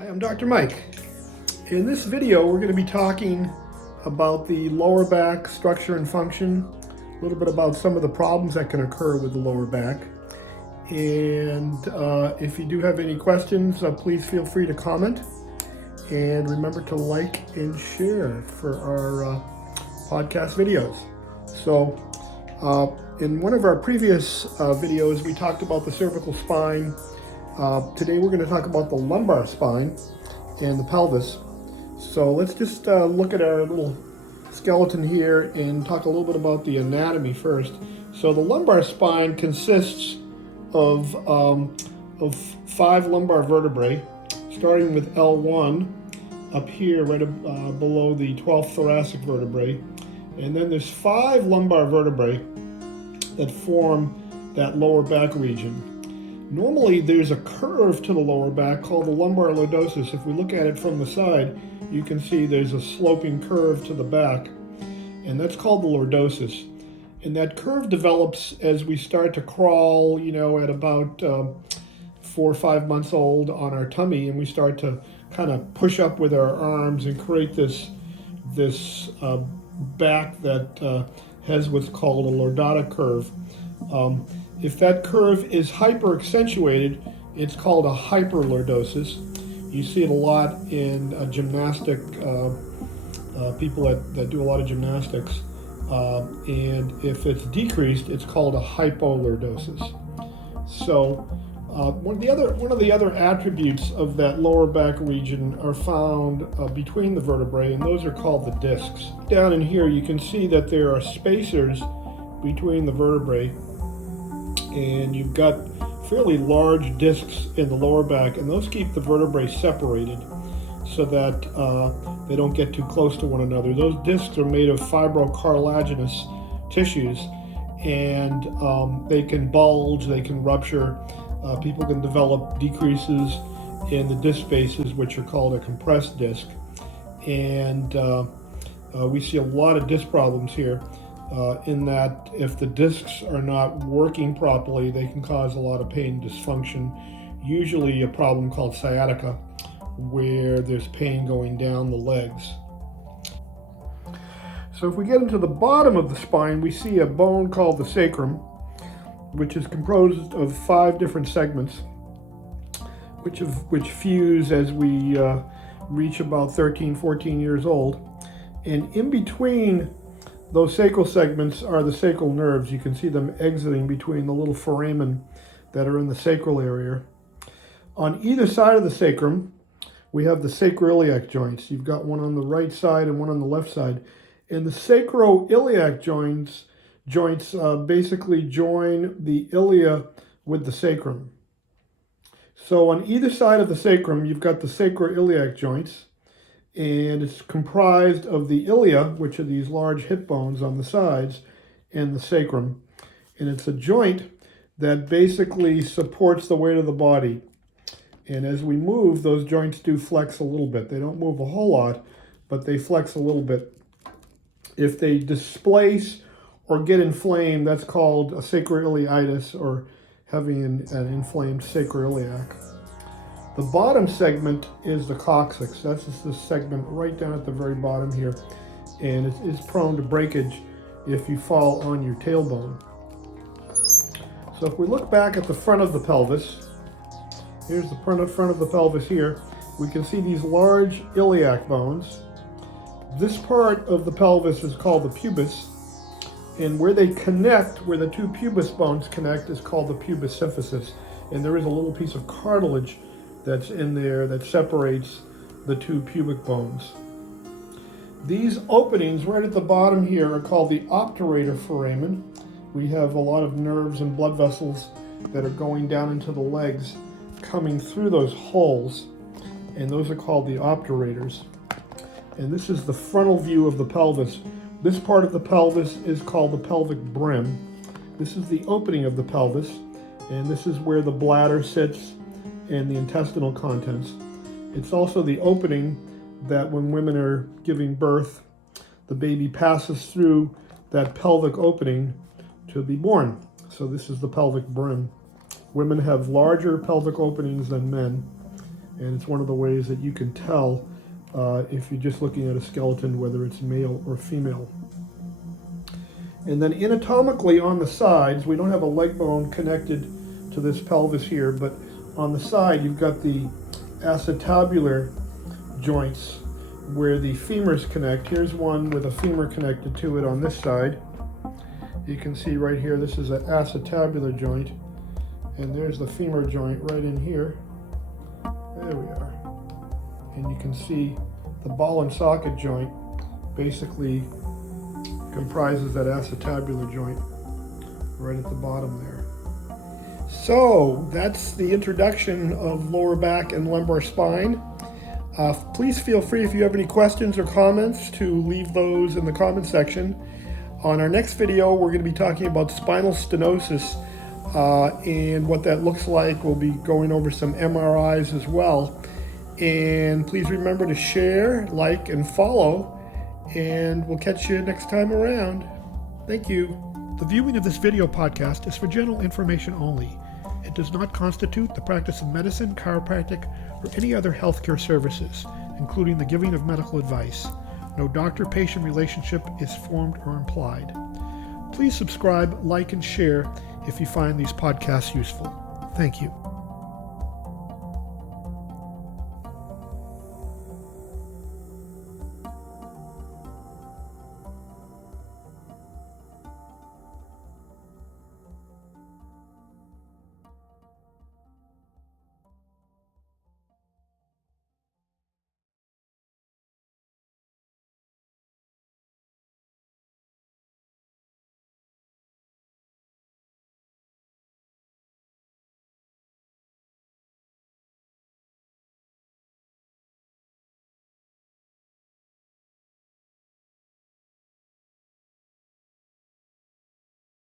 Hi, I'm Dr. Mike. In this video, we're going to be talking about the lower back structure and function, a little bit about some of the problems that can occur with the lower back. And if you do have any questions, please feel free to comment. And remember to like and share for our podcast videos. So in one of our previous videos, we talked about the cervical spine. Today we're going to talk about the lumbar spine and the pelvis. So let's just look at our little skeleton here and talk a little bit about the anatomy first. So the lumbar spine consists of 5 lumbar vertebrae, starting with L1 up here right below the 12th thoracic vertebrae. And then there's 5 lumbar vertebrae that form that lower back region. Normally there's a curve to the lower back called the lumbar lordosis. If we look at it from the side, you can see there's a sloping curve to the back, and that's called the lordosis. And that curve develops as we start to crawl, at about 4 or 5 months old on our tummy, and we start to kind of push up with our arms and create this back that has what's called a lordotic curve. If that curve is hyper accentuated, it's called a hyperlordosis. You see it a lot in gymnastic people that do a lot of gymnastics. And if it's decreased, it's called a hypolordosis. So one of the other attributes of that lower back region are found between the vertebrae, and those are called the discs. Down in here, you can see that there are spacers between the vertebrae, and you've got fairly large discs in the lower back, and those keep the vertebrae separated so that they don't get too close to one another. Those discs are made of fibrocartilaginous tissues, and they can bulge, they can rupture. People can develop decreases in the disc spaces, which are called a compressed disc. And we see a lot of disc problems here. In that if the discs are not working properly, they can cause a lot of pain and dysfunction, usually a problem called sciatica, where there's pain going down the legs. So if we get into the bottom of the spine, we see a bone called the sacrum, which is composed of 5 different segments, which fuse as we reach about 13, 14 years old. And in between those sacral segments are the sacral nerves. You can see them exiting between the little foramen that are in the sacral area. On either side of the sacrum, we have the sacroiliac joints. You've got one on the right side and one on the left side. And the sacroiliac joints basically join the ilia with the sacrum. So on either side of the sacrum, you've got the sacroiliac joints, and it's comprised of the ilia, which are these large hip bones on the sides, and the sacrum. And it's a joint that basically supports the weight of the body. And as we move, those joints do flex a little bit. They don't move a whole lot, but they flex a little bit. If they displace or get inflamed, that's called a sacroiliitis, or having an inflamed sacroiliac. The bottom segment is the coccyx. That's just this segment right down at the very bottom here. And it's prone to breakage if you fall on your tailbone. So if we look back at the front of the pelvis, here's the front of the pelvis here, we can see these large iliac bones. This part of the pelvis is called the pubis, and where they connect, where the 2 pubis bones connect, is called the pubis symphysis. And there is a little piece of cartilage that's in there that separates the 2 pubic bones. These openings right at the bottom here are called the obturator foramen. We have a lot of nerves and blood vessels that are going down into the legs, coming through those holes, and those are called the obturators. And this is the frontal view of the pelvis. This part of the pelvis is called the pelvic brim. This is the opening of the pelvis, and this is where the bladder sits and the intestinal contents. It's also the opening that when women are giving birth, the baby passes through that pelvic opening to be born. So this is the pelvic brim. Women have larger pelvic openings than men, And it's one of the ways that you can tell if you're just looking at a skeleton whether it's male or female. And then anatomically on the sides, we don't have a leg bone connected to this pelvis here, but on the side you've got the acetabular joints where the femurs connect. Here's one with a femur connected to it on this side. You can see right here, this is an acetabular joint, and there's the femur joint right in here. There we are. And you can see the ball and socket joint basically comprises that acetabular joint right at the bottom there. So that's the introduction of lower back and lumbar spine. Please feel free, if you have any questions or comments, to leave those in the comment section. On our next video, we're going to be talking about spinal stenosis and what that looks like. We'll be going over some MRIs as well. And please remember to share, like, and follow, and we'll catch you next time around. Thank you. The viewing of this video podcast is for general information only. It does not constitute the practice of medicine, chiropractic, or any other healthcare services, including the giving of medical advice. No doctor-patient relationship is formed or implied. Please subscribe, like, and share if you find these podcasts useful. Thank you.